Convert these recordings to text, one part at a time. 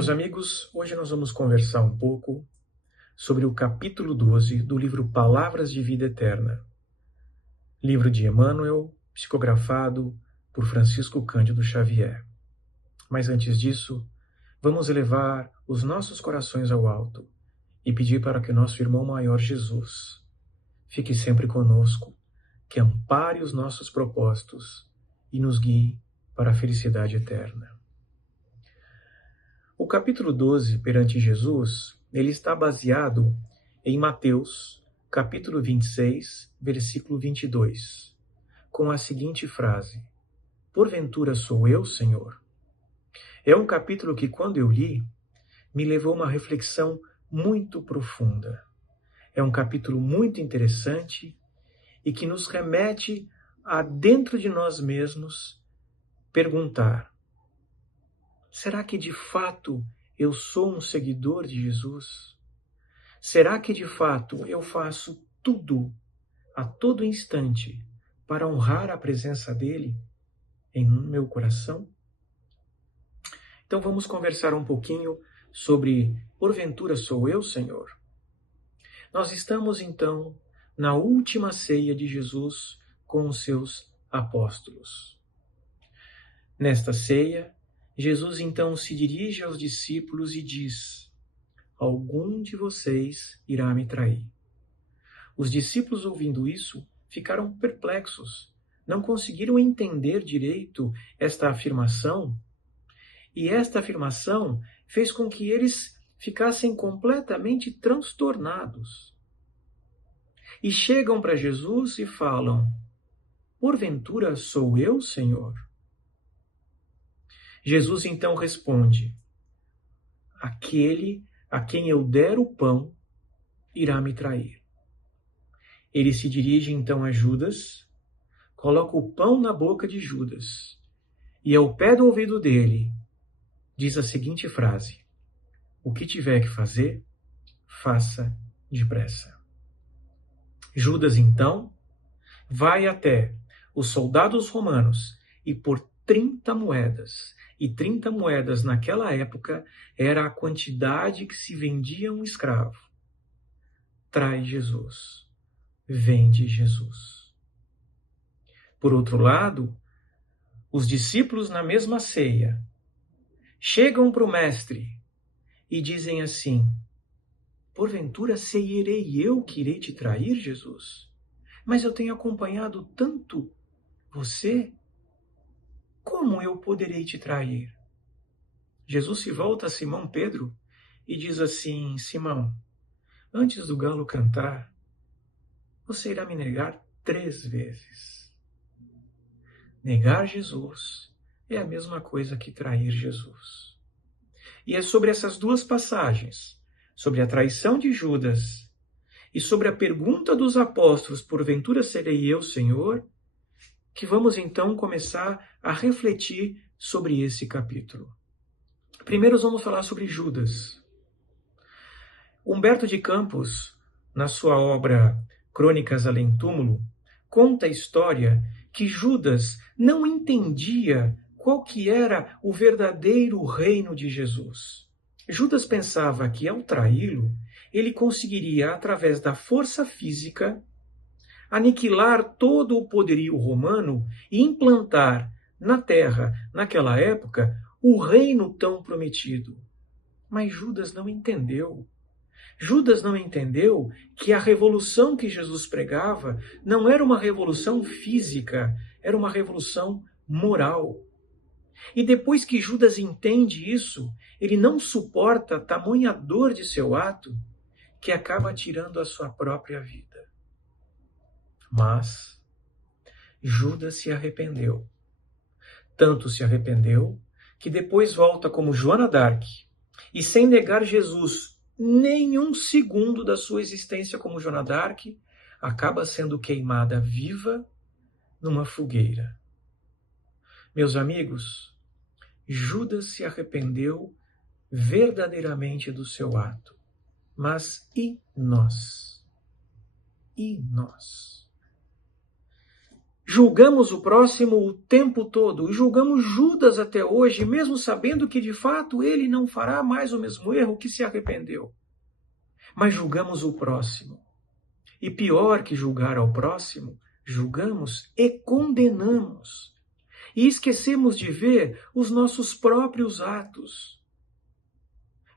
Meus amigos, hoje nós vamos conversar um pouco sobre o capítulo 12 do livro Palavras de Vida Eterna, livro de Emmanuel, psicografado por Francisco Cândido Xavier. Mas antes disso, vamos elevar os nossos corações ao alto e pedir para que nosso irmão maior Jesus fique sempre conosco, que ampare os nossos propósitos e nos guie para a felicidade eterna. O capítulo 12, perante Jesus, ele está baseado em Mateus, capítulo 26, versículo 22, com a seguinte frase: Porventura sou eu, Senhor? É um capítulo que, quando eu li, me levou a uma reflexão muito profunda. É um capítulo muito interessante e que nos remete a, dentro de nós mesmos, perguntar: será que de fato eu sou um seguidor de Jesus? Será que de fato eu faço tudo, a todo instante, para honrar a presença dele em meu coração? Então vamos conversar um pouquinho sobre Porventura sou eu, Senhor? Nós estamos então na última ceia de Jesus com os seus apóstolos. Nesta ceia, Jesus então se dirige aos discípulos e diz: algum de vocês irá me trair. Os discípulos, ouvindo isso, ficaram perplexos, não conseguiram entender direito esta afirmação, e esta afirmação fez com que eles ficassem completamente transtornados. E chegam para Jesus e falam: porventura sou eu, Senhor? Jesus então responde: aquele a quem eu der o pão irá me trair. Ele se dirige então a Judas, coloca o pão na boca de Judas e ao pé do ouvido dele diz a seguinte frase: o que tiver que fazer, faça depressa. Judas então vai até os soldados romanos e por 30 moedas, e 30 moedas naquela época era a quantidade que se vendia um escravo, traz Jesus, vende Jesus. Por outro lado, os discípulos na mesma ceia chegam para o mestre e dizem assim: porventura serei eu que irei te trair, Jesus? Mas eu tenho acompanhado tanto você, como eu poderei te trair? Jesus se volta a Simão Pedro e diz assim: Simão, antes do galo cantar, você irá me negar 3 vezes. Negar Jesus é a mesma coisa que trair Jesus. E é sobre essas duas passagens, sobre a traição de Judas e sobre a pergunta dos apóstolos: porventura serei eu, Senhor? Que vamos então começar a refletir sobre esse capítulo. Primeiro vamos falar sobre Judas. Humberto de Campos, na sua obra Crônicas Além Túmulo, conta a história que Judas não entendia qual que era o verdadeiro reino de Jesus. Judas pensava que, ao traí-lo, ele conseguiria, através da força física, aniquilar todo o poderio romano e implantar na terra, naquela época, o reino tão prometido. Mas Judas não entendeu. Judas não entendeu que a revolução que Jesus pregava não era uma revolução física, era uma revolução moral. E depois que Judas entende isso, ele não suporta tamanha dor de seu ato, que acaba tirando a sua própria vida. Mas Judas se arrependeu. Tanto se arrependeu que depois volta como Joana d'Arc e, sem negar Jesus nem um segundo da sua existência como Joana d'Arc, acaba sendo queimada viva numa fogueira. Meus amigos, Judas se arrependeu verdadeiramente do seu ato. Mas e nós? E nós? Julgamos o próximo o tempo todo e julgamos Judas até hoje, mesmo sabendo que de fato ele não fará mais o mesmo erro que se arrependeu. Mas julgamos o próximo. E pior que julgar ao próximo, julgamos e condenamos. E esquecemos de ver os nossos próprios atos.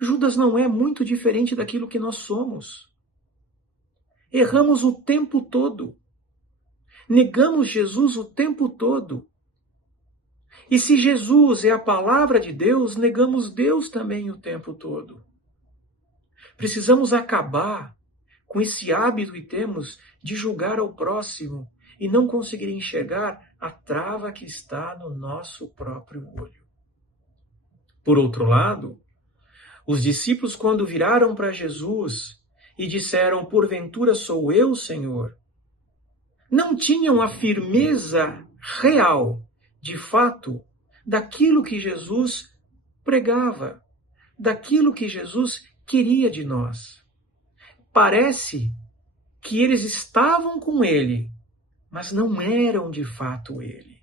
Judas não é muito diferente daquilo que nós somos. Erramos o tempo todo. Negamos Jesus o tempo todo. E se Jesus é a palavra de Deus, negamos Deus também o tempo todo. Precisamos acabar com esse hábito que temos de julgar ao próximo e não conseguir enxergar a trava que está no nosso próprio olho. Por outro lado, os discípulos, quando viraram para Jesus e disseram, porventura sou eu, Senhor, não tinham a firmeza real, de fato, daquilo que Jesus pregava, daquilo que Jesus queria de nós. Parece que eles estavam com ele, mas não eram de fato ele.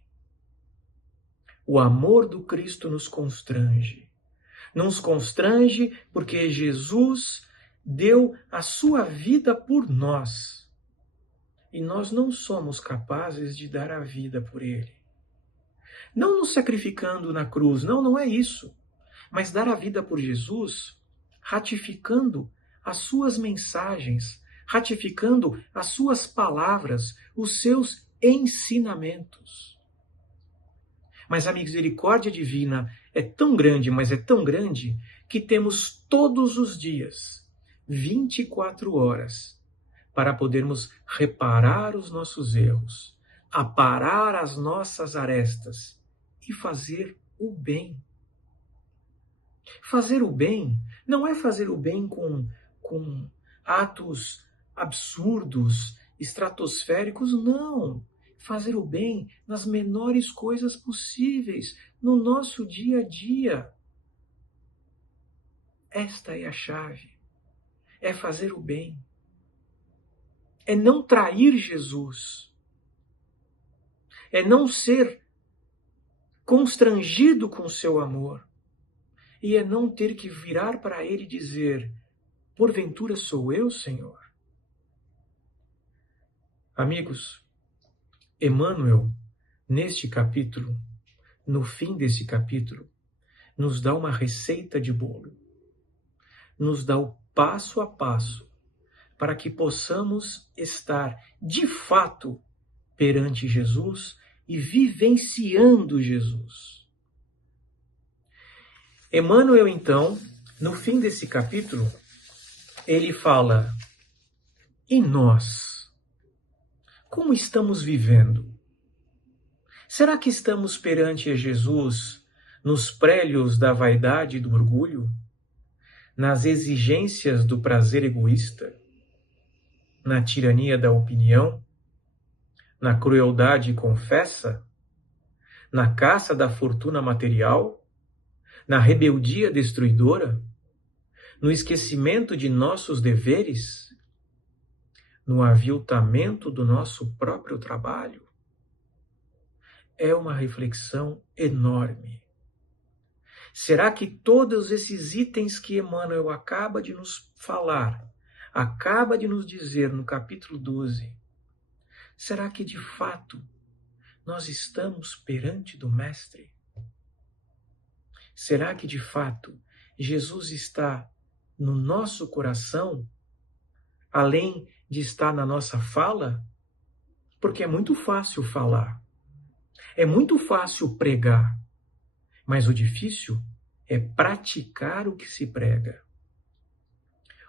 O amor do Cristo nos constrange. Nos constrange porque Jesus deu a sua vida por nós. E nós não somos capazes de dar a vida por ele. Não nos sacrificando na cruz, não é isso. Mas dar a vida por Jesus, ratificando as suas mensagens, ratificando as suas palavras, os seus ensinamentos. Mas a misericórdia divina é tão grande, mas é tão grande, que temos todos os dias, 24 horas, para podermos reparar os nossos erros, aparar as nossas arestas e fazer o bem. Fazer o bem não é fazer o bem com atos absurdos, estratosféricos, não. Fazer o bem nas menores coisas possíveis, no nosso dia a dia. Esta é a chave. É fazer o bem. É não trair Jesus. É não ser constrangido com o seu amor. E é não ter que virar para ele e dizer, porventura sou eu, Senhor? Amigos, Emmanuel, neste capítulo, no fim desse capítulo, nos dá uma receita de bolo. Nos dá o passo a passo para que possamos estar, de fato, perante Jesus e vivenciando Jesus. Emmanuel, então, no fim desse capítulo, ele fala, e nós? Como estamos vivendo? Será que estamos perante a Jesus nos prélios da vaidade e do orgulho? Nas exigências do prazer egoísta? Na tirania da opinião? Na crueldade confessa? Na caça da fortuna material? Na rebeldia destruidora? No esquecimento de nossos deveres? No aviltamento do nosso próprio trabalho? É uma reflexão enorme. Será que todos esses itens que Emmanuel acaba de nos falar, acaba de nos dizer no capítulo 12, será que de fato nós estamos perante do Mestre? Será que de fato Jesus está no nosso coração, além de estar na nossa fala? Porque é muito fácil falar, é muito fácil pregar, mas o difícil é praticar o que se prega.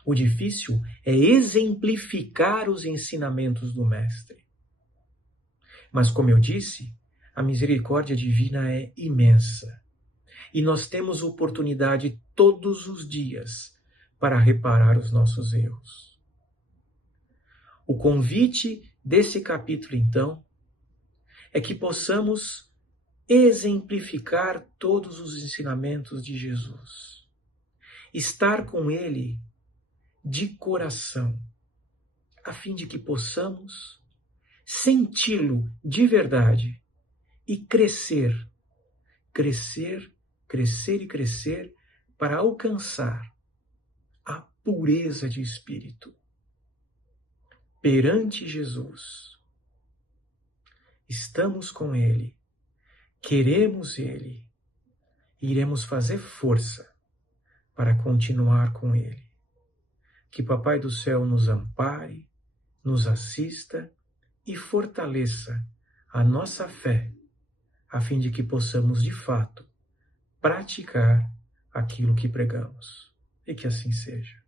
O difícil é exemplificar os ensinamentos do Mestre. Mas, como eu disse, a misericórdia divina é imensa. E nós temos oportunidade todos os dias para reparar os nossos erros. O convite desse capítulo, então, é que possamos exemplificar todos os ensinamentos de Jesus. Estar com Ele de coração, a fim de que possamos senti-lo de verdade e crescer, crescer, crescer e crescer para alcançar a pureza de espírito perante Jesus. Estamos com Ele, queremos Ele, iremos fazer força para continuar com Ele. Que Papai do Céu nos ampare, nos assista e fortaleça a nossa fé, a fim de que possamos, de fato, praticar aquilo que pregamos. E que assim seja.